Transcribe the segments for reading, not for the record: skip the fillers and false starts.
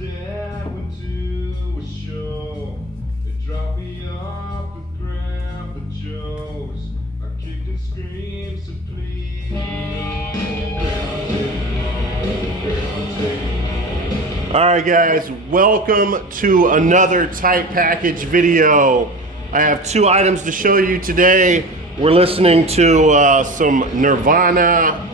dad went to a show. They dropped me off with Grandpa Joe's. I kicked and screamed, so please. Alright guys, welcome to another tight package video. I have two items to show you today. We're listening to some Nirvana,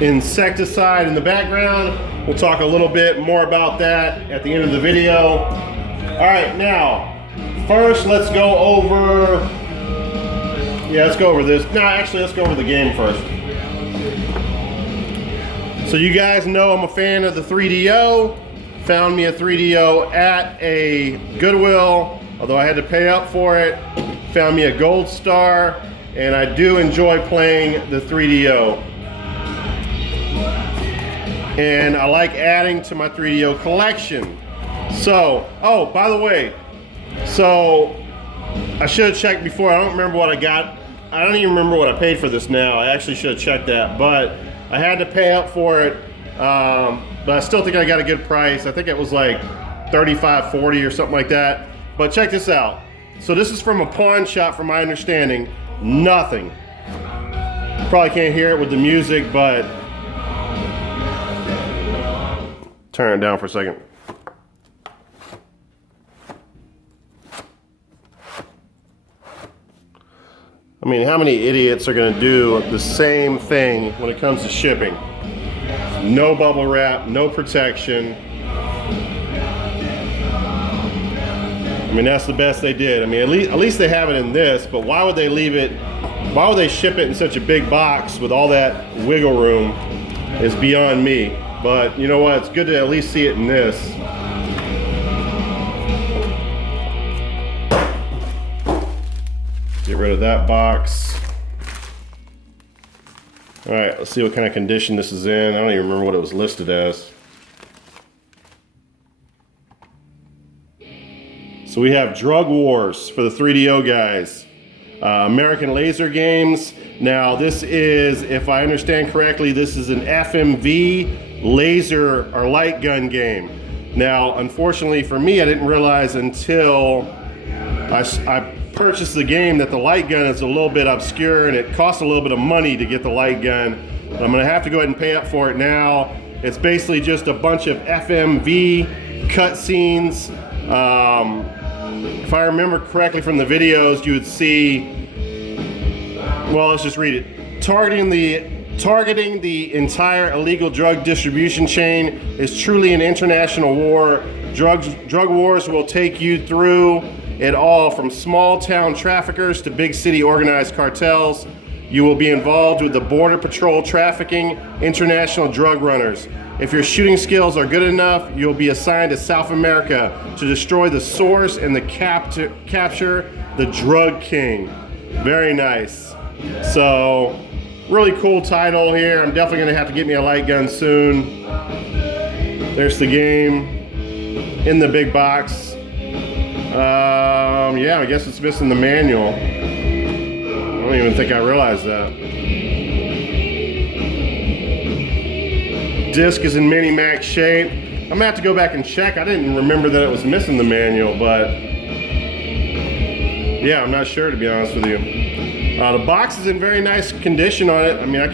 Insecticide in the background. We'll talk a little bit more about that at the end of the video. Alright, now, first let's go over... let's go over this. No, actually, let's go over the game first. So you guys know I'm a fan of the 3DO. Found me a 3DO at a Goodwill, although I had to pay up for it. Found me a Gold Star, and I do enjoy playing the 3DO. And I like adding to my 3DO collection. So, oh, by the way, so I should have checked before. I don't remember what I got. I don't even remember what I paid for this now. I actually should have checked that, but I had to pay up for it. But I still think I got a good price. I think it was like $35, $40 or something like that. But check this out. So this is from a pawn shop, from my understanding. Nothing. You probably can't hear it with the music, but turn it down for a second. I mean, how many idiots are going to do the same thing when it comes to shipping? No bubble wrap, no protection. I mean, that's the best they did. I mean, at least they have it in this, but why would they leave it, why would they ship it in such a big box with all that wiggle room is beyond me. But you know what, it's good to at least see it in this. Get rid of that box. All right, let's see what kind of condition this is in. I don't even remember what it was listed as. So we have Drug Wars for the 3DO guys. American Laser Games. Now this is, if I understand correctly, this is an FMV laser or light gun game. Now, unfortunately for me, I didn't realize until I purchased the game that the light gun is a little bit obscure and it costs a little bit of money to get the light gun. I'm gonna have to go ahead and pay up for it now. It's basically just a bunch of FMV cutscenes. If I remember correctly from the videos, you would see, well, let's just read it. Targeting the entire illegal drug distribution chain is truly an international war. Drug wars will take you through it all, from small town traffickers to big city organized cartels. You will be involved with the border patrol, trafficking, international drug runners. If your shooting skills are good enough, you'll be assigned to South America to destroy the source and capture the drug king. Very nice. So, really cool title here. I'm definitely gonna have to get me a light gun soon. There's the game in the big box. Yeah, I guess it's missing the manual. I don't even think I realized that. Disc is in mini-max shape. I'm gonna have to go back and check. I didn't remember that it was missing the manual, but yeah, I'm not sure, to be honest with you. The box is in very nice condition on it. I mean, I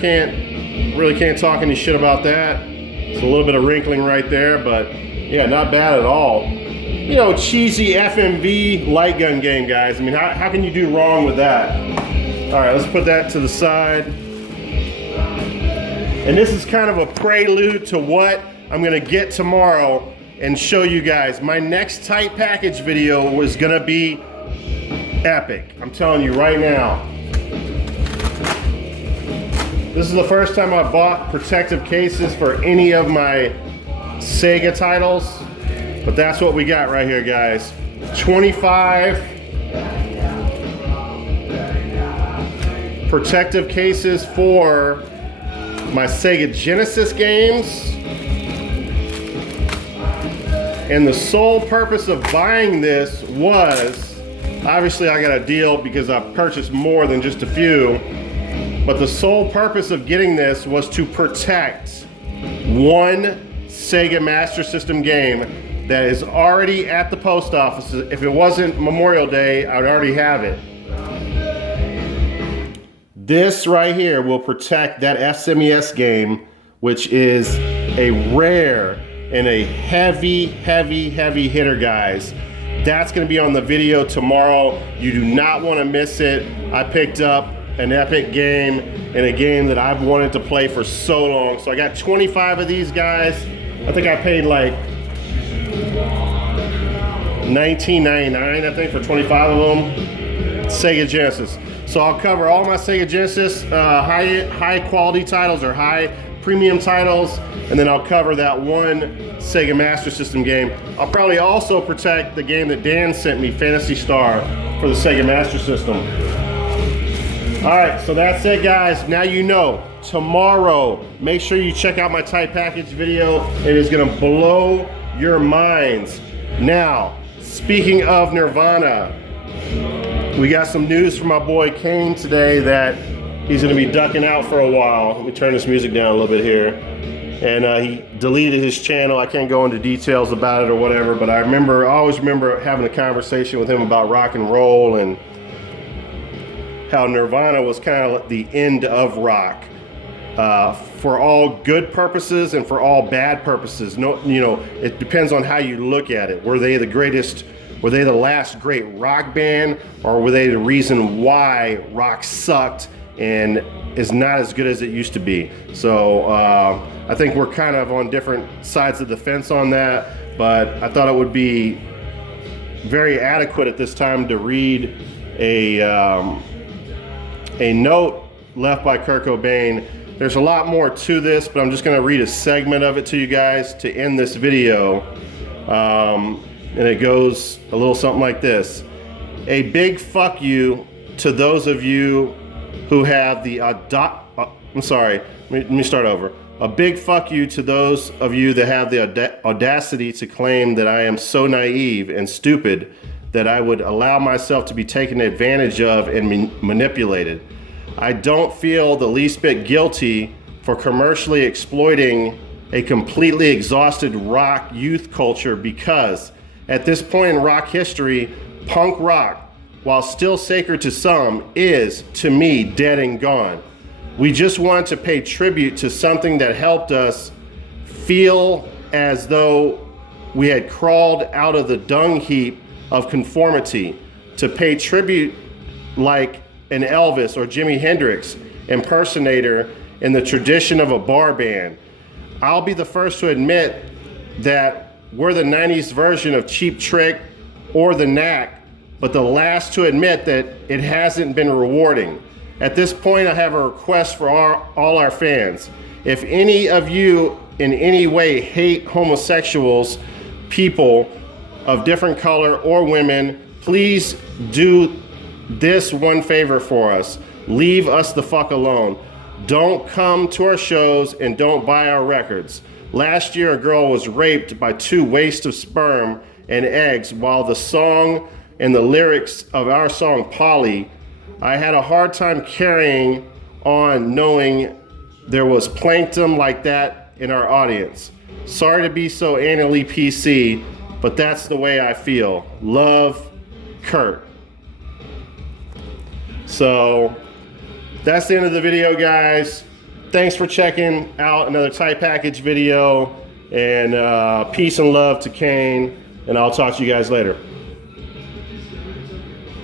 really can't talk any shit about that. It's a little bit of wrinkling right there, but yeah, not bad at all. You know, cheesy FMV light gun game, guys. I mean, how can you do wrong with that? All right, let's put that to the side. And this is kind of a prelude to what I'm gonna get tomorrow and show you guys. My next tight package video was gonna be epic. I'm telling you right now. This is the first time I've bought protective cases for any of my Sega titles. But that's what we got right here, guys. 25 protective cases for my Sega Genesis games. And the sole purpose of buying this was, obviously I got a deal because I purchased more than just a few, but the sole purpose of getting this was to protect one Sega Master System game that is already at the post office. If it wasn't Memorial Day, I would already have it. This right here will protect that SMES game, which is a rare and a heavy hitter, guys. That's going to be on the video tomorrow. You do not want to miss it. I picked up an epic game and a game that I've wanted to play for so long. So I got 25 of these, guys. I think I paid like $19.99, I think, for 25 of them. Sega Genesis. So I'll cover all my Sega Genesis high quality titles or high premium titles, and then I'll cover that one Sega Master System game. I'll probably also protect the game that Dan sent me, Phantasy Star, for the Sega Master System. All right, so that's it, guys. Now you know. Tomorrow, make sure you check out my tight package video. It is gonna blow your minds. Now, speaking of Nirvana, we got some news from my boy Kane today that he's gonna be ducking out for a while. Let me turn this music down a little bit here. And he deleted his channel. I can't go into details about it or whatever, but I always remember having a conversation with him about rock and roll and how Nirvana was kind of the end of rock. For all good purposes and for all bad purposes. No, you know, it depends on how you look at it. Were they the greatest? Were they the last great rock band, or were they the reason why rock sucked and is not as good as it used to be? So I think we're kind of on different sides of the fence on that, but I thought it would be very adequate at this time to read a note left by Kurt Cobain. There's a lot more to this, but I'm just gonna read a segment of it to you guys to end this video. And it goes a little something like this. A big fuck you to those of you who have the let me start over. A big fuck you to those of you that have the audacity to claim that I am so naive and stupid that I would allow myself to be taken advantage of and manipulated. I don't feel the least bit guilty for commercially exploiting a completely exhausted rock youth culture, because at this point in rock history, punk rock, while still sacred to some, is, to me, dead and gone. We just wanted to pay tribute to something that helped us feel as though we had crawled out of the dung heap of conformity, to pay tribute like an Elvis or Jimi Hendrix impersonator in the tradition of a bar band. I'll be the first to admit that we're the 90s version of Cheap Trick or the Knack, but the last to admit that it hasn't been rewarding. At this point, I have a request for all our fans. If any of you in any way hate homosexuals, people of different color or women, please do this one favor for us. Leave us the fuck alone. Don't come to our shows and don't buy our records. Last year, a girl was raped by 2 wastes of sperm and eggs while the song and the lyrics of our song, Polly, I had a hard time carrying on knowing there was plankton like that in our audience. Sorry to be so anally PC, but that's the way I feel. Love, Kurt. So that's the end of the video, guys. Thanks for checking out another tight package video, and peace and love to Kane, and I'll talk to you guys later.